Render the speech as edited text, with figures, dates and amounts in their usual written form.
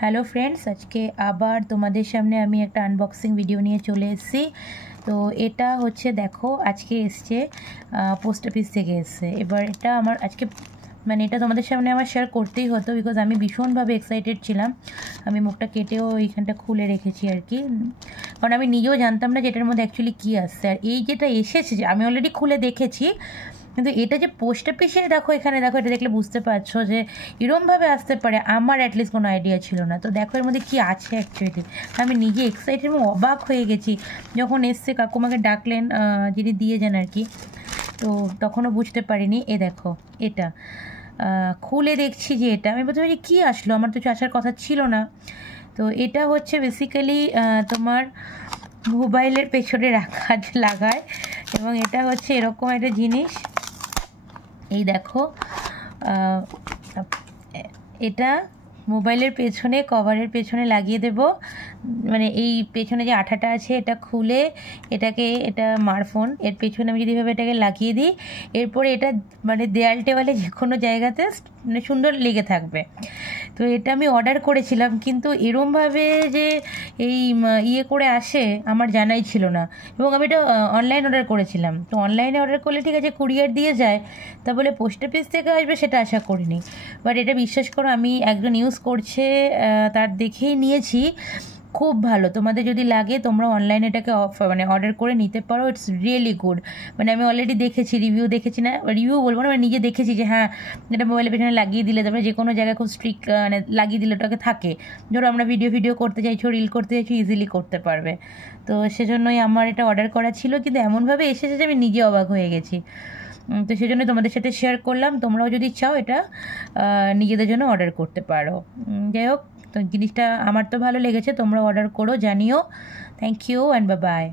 Hello friends, আজকে আবার তোমাদের সামনে আমি একটা আনবক্সিং ভিডিও নিয়ে চলে এসেছি। তো এটা হচ্ছে দেখো, আজকে এসছে পোস্ট অফিস থেকে এসছে। এবার এটা আমার আজকে মানে এটা তোমাদের সামনে আমার শেয়ার করতেই হতো, বিকজ আমি ভীষণভাবে এক্সাইটেড ছিলাম। আমি মুখটা কেটেও এইখানটা খুলে রেখেছি আর কি, কারণ আমি নিজেও জানতাম না যে এটার মধ্যে অ্যাকচুয়ালি কী আসছে। আর এই যেটা এসেছে, যে আমি অলরেডি খুলে দেখেছি, কিন্তু এটা যে পোস্ট অফিসে দেখো, এখানে দেখো, এটা দেখলে বুঝতে পারছো যে এরমভাবে আসতে পারে, আমার অ্যাটলিস্ট কোনো আইডিয়া ছিল না। তো দেখো এর মধ্যে কী আছে অ্যাকচুয়ালি। আমি নিজে এক্সাইটেড এবং অবাক হয়ে গেছি যখন এসছে। কাকুমাকে ডাকলেন, যিনি দিয়ে যান আর কি, তো তখনও বুঝতে পারিনি। এ দেখো, এটা খুলে দেখছি যে এটা আমি বলতে পারি কী আসলো, আমার তো কিছু আসার কথা ছিল না। তো এটা হচ্ছে বেসিক্যালি তোমার মোবাইলের পেছনে রাখা লাগায়, এবং এটা হচ্ছে এরকম একটা জিনিস। এই দেখো, এটা মোবাইলের পেছনে, কভারের পেছনে লাগিয়ে দেব। মানে এই পেছনে যে আঠাটা আছে এটা খুলে এটাকে, এটা মারফোন, এর পেছনে আমি যদি ভাবে এটাকে লাগিয়ে দিই, এরপরে এটা মানে দেয়াল টেওয়ালে যে কোনো জায়গাতে মানে সুন্দর লেগে থাকবে। তো এটা আমি অর্ডার করেছিলাম, কিন্তু এরমভাবে যে এই ইয়ে করে আসে আমার জানাই ছিল না। এবং আমি এটা অনলাইন অর্ডার করেছিলাম। তো অনলাইনে অর্ডার করলে ঠিক আছে, কুরিয়ার দিয়ে যায়, তা বলে পোস্ট অফিস থেকে আসবে সেটা আশা করিনি। বাট এটা বিশ্বাস করো, আমি একজন ইউজ করছে তার দেখেই নিয়েছি, খুব ভালো। তোমাদের যদি লাগে তোমরা অনলাইনে এটাকে মানে অর্ডার করে নিতে পারো। It's really good. মানে আমি অলরেডি দেখেছি, রিভিউ দেখেছি, না রিভিউ বলবো না, মানে নিজে দেখেছি যে হ্যাঁ, এটা মোবাইলের পেছনে লাগিয়ে দিলে তারপরে যে কোনো জায়গায় খুব স্ট্রিক্ট মানে লাগিয়ে দিলে ওটাকে থাকে। ধরো আমরা ভিডিও করতে চাইছো, রিল করতে চাইছো, ইজিলি করতে পারবে। তো সেজন্যই আমার এটা অর্ডার করা ছিল, কিন্তু এমনভাবে এসেছে যে আমি নিজে অবাক হয়ে গেছি। তো সেজন্য তোমাদের সাথে শেয়ার করলাম। তোমরাও যদি চাও এটা নিজেদের জন্য অর্ডার করতে পারো। যাই হোক, তো জিনিসটা আমার তো ভালো লেগেছে, তোমরা অর্ডার করো, জানিও। Thank you and bye by.